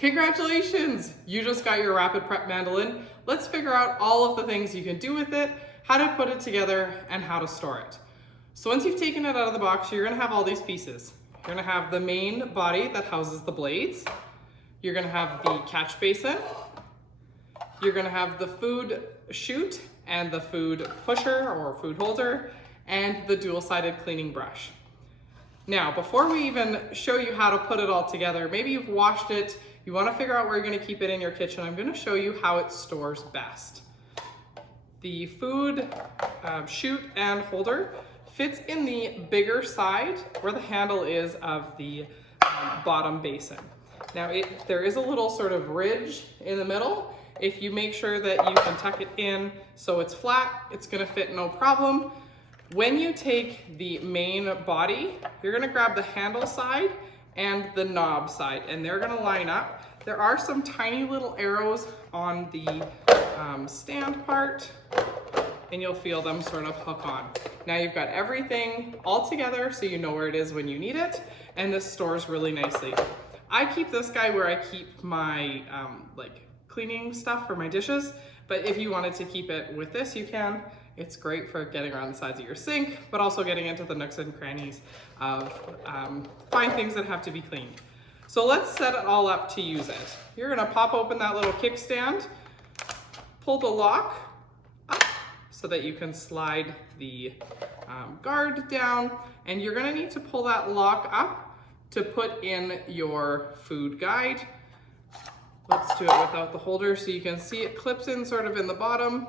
Congratulations! You just got your Rapid Prep Mandoline. Let's figure out all of the things you can do with it, how to put it together, and how to store it. So once you've taken it out of the box, you're gonna have all these pieces. You're gonna have the main body that houses the blades. You're gonna have the catch basin. You're gonna have the food chute and the food pusher or food holder and the dual-sided cleaning brush. Now, before we even show you how to put it all together, maybe you've washed it, you wanna figure out where you're gonna keep it in your kitchen. I'm gonna show you how it stores best. The food chute and holder fits in the bigger side where the handle is of the bottom basin. Now, there is a little sort of ridge in the middle. If you make sure that you can tuck it in so it's flat, it's gonna fit no problem. When you take the main body, you're gonna grab the handle side and the knob side, and they're gonna line up. There are some tiny little arrows on the stand part, and you'll feel them sort of hook on. Now you've got everything all together so you know where it is when you need it, and this stores really nicely. I keep this guy where I keep my like cleaning stuff for my dishes, but if you wanted to keep it with this, you can. It's great for getting around the sides of your sink, but also getting into the nooks and crannies of fine things that have to be cleaned. So let's set it all up to use it. You're gonna pop open that little kickstand, pull the lock up so that you can slide the guard down, and you're gonna need to pull that lock up to put in your food guide. Let's do it without the holder so you can see it clips in sort of in the bottom,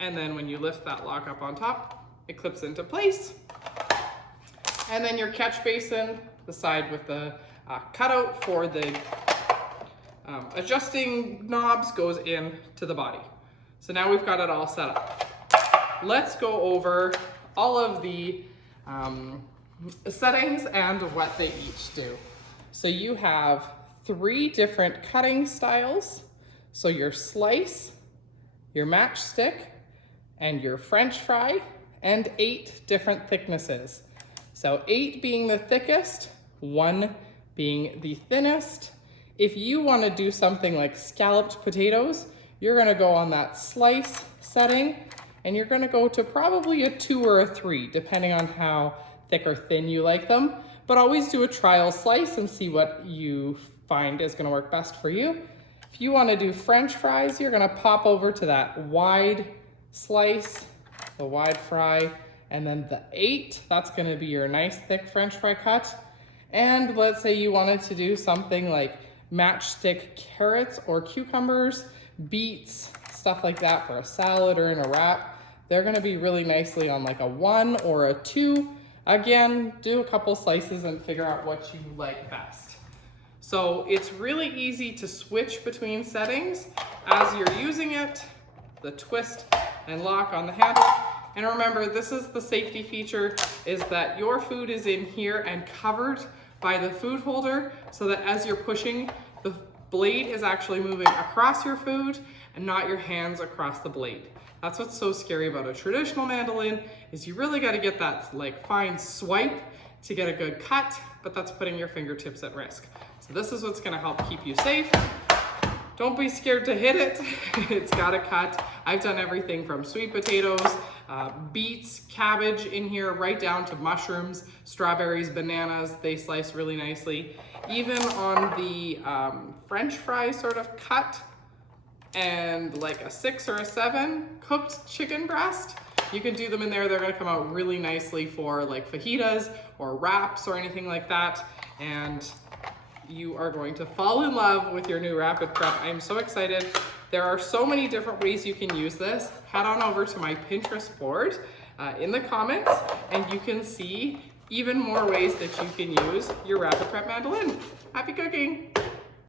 and then when you lift that lock up on top, it clips into place. And then your catch basin, the side with the cutout for the adjusting knobs, goes in to the body. So now we've got it all set up. Let's go over all of the settings and what they each do. So you have 3 different cutting styles. So your slice, your matchstick, and your French fry, and 8 different thicknesses. So 8 being the thickest, 1 being the thinnest. If you want to do something like scalloped potatoes, you're going to go on that slice setting, and you're going to go to probably a 2 or a 3, depending on how thick or thin you like them. But always do a trial slice and see what you find is going to work best for you. If you want to do French fries, you're going to pop over to that wide slice, the wide fry, and then the 8, that's going to be your nice thick French fry cut. And let's say you wanted to do something like matchstick carrots or cucumbers, beets, stuff like that for a salad or in a wrap. They're going to be really nicely on like a 1 or a 2. Again, do a couple slices and figure out what you like best. So it's really easy to switch between settings as you're using it, the twist and lock on the handle. And remember, this is the safety feature, is that your food is in here and covered by the food holder, so that as you're pushing, the blade is actually moving across your food and not your hands across the blade. That's what's so scary about a traditional mandolin, is you really got to get that like fine swipe to get a good cut, but that's putting your fingertips at risk. So this is what's going to help keep you safe. Don't be scared to hit it. It's got to cut. I've done everything from sweet potatoes, beets, cabbage in here, right down to mushrooms, strawberries, bananas. They slice really nicely. Even on the French fry sort of cut, and like a 6 or a 7 cooked chicken breast, you can do them in there. They're gonna come out really nicely for like fajitas or wraps or anything like that. And you are going to fall in love with your new Rapid Prep. I'm so excited. There are so many different ways you can use this. Head on over to my Pinterest board in the comments, and you can see even more ways that you can use your Rapid Prep Mandoline. Happy cooking.